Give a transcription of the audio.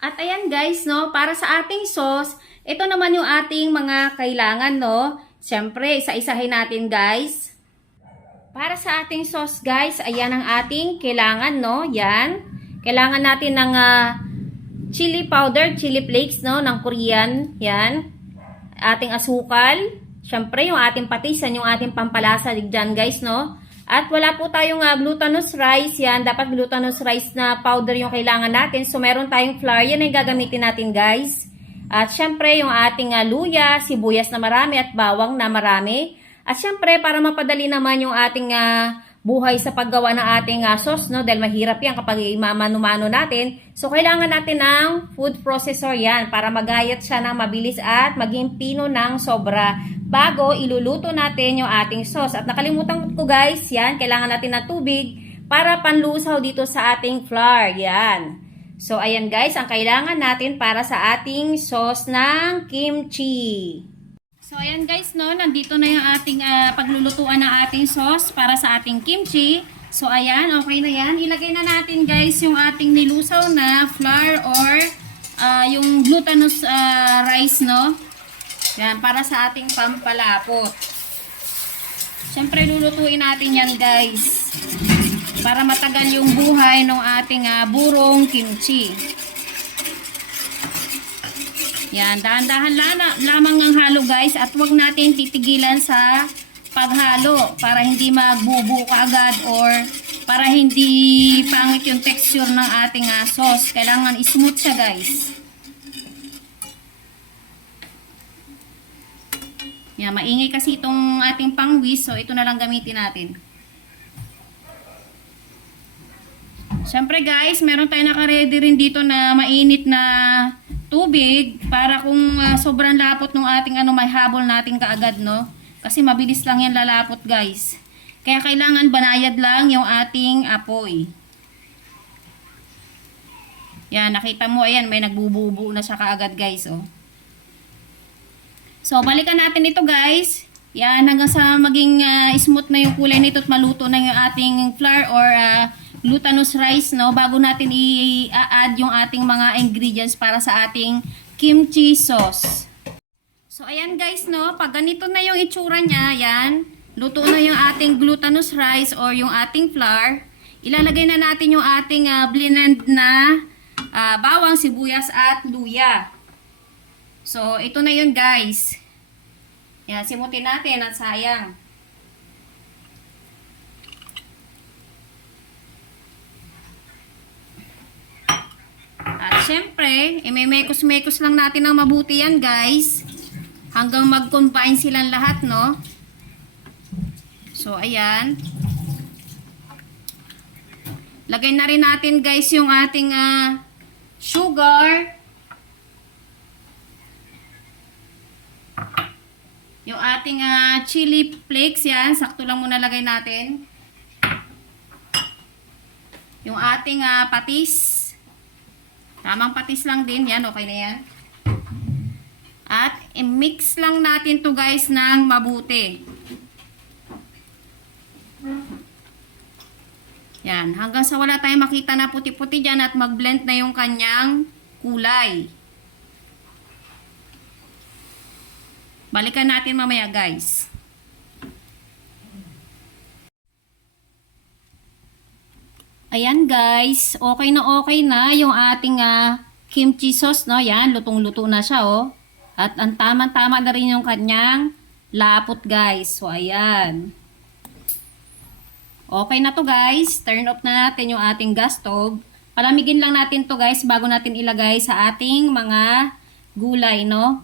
At ayan guys, no, para sa ating sauce, ito naman yung ating mga kailangan, no. Siyempre, isa-isahin natin guys. Para sa ating sauce guys, ayan ang ating kailangan, no. Yan. Kailangan natin ng chili powder, chili flakes, no, ng Korean. Yan. Ating asukal. Siyempre, yung ating patis, yan yung ating pampalasa dyan guys, no. At wala po tayong glutinous rice, yan. Dapat glutinous rice na powder yung kailangan natin. So, meron tayong flour, yan ang gagamitin natin guys. At syempre, yung ating luya, sibuyas na marami at bawang na marami. At syempre, para mapadali naman yung ating buhay sa paggawa ng ating sauce, no? Dahil mahirap yan kapag imamano-mano natin. So, kailangan natin ng food processor yan para magayat siya ng mabilis at maging pino ng sobra bago iluluto natin yung ating sauce. At nakalimutan ko guys, yan, kailangan natin ng tubig para panlusaw dito sa ating flour. Yan. So, ayan guys, ang kailangan natin para sa ating sauce ng kimchi. So, ayan guys, no, nandito na yung ating paglulutuan ng ating sauce para sa ating kimchi. So, ayan, okay na yan. Ilagay na natin guys yung ating nilusaw na flour or yung glutinous rice, no? Yan, para sa ating pampalapot. Siyempre, lulutuin natin yan guys. Para matagal yung buhay ng ating burong kimchi. Yan, dahan-dahan lamang ang halo guys. At huwag natin titigilan sa paghalo. Para hindi magbubuo agad or para hindi pangit yung texture ng ating sauce. Kailangan smooth siya guys. Yan, maingay kasi itong ating pangwis. So, ito na lang gamitin natin. Siyempre guys, meron tayo naka-ready rin dito na mainit na tubig para kung sobrang lapot ng ating may habol natin kaagad, no? Kasi mabilis lang yan lalapot guys. Kaya kailangan banayad lang yung ating apoy. Yan, nakita mo, ayan, may nagbububo na siya kaagad guys, oh. So, balikan natin ito guys. Yan, hanggang sa maging smooth na yung kulay nito at maluto na yung ating flour or glutinous rice, no? Bago natin i-add yung ating mga ingredients para sa ating kimchi sauce. So, ayan guys, no? Pag ganito na yung itsura niya, yan. Luto na yung ating glutinous rice or yung ating flour. Ilalagay na natin yung ating blend na bawang, sibuyas at luya. So, ito na yun guys. Yan, simutin natin at sayang. At syempre, imemekos-mekos lang natin ng mabuti yan guys. Hanggang mag-combine silang lahat, no? So, ayan. Lagay na rin natin guys yung ating sugar. Yung ating chili flakes, yan. Sakto lang muna lagay natin. Yung ating patis. Tamang patis lang din. Yan, okay na yan. At i-mix lang natin to guys ng mabuti. Yan. Hanggang sa wala tayong makita na puti-puti dyan at mag-blend na yung kanyang kulay. Balikan natin mamaya guys. Ayan guys, okay na yung ating kimchi sauce, no? Yan, lutong-luto na siya, oh. At ang tama-tama na rin yung kanyang lapot guys. So, ayan. Okay na to guys. Turn off na natin yung ating gas stove. Palamigin lang natin to guys bago natin ilagay sa ating mga gulay, no?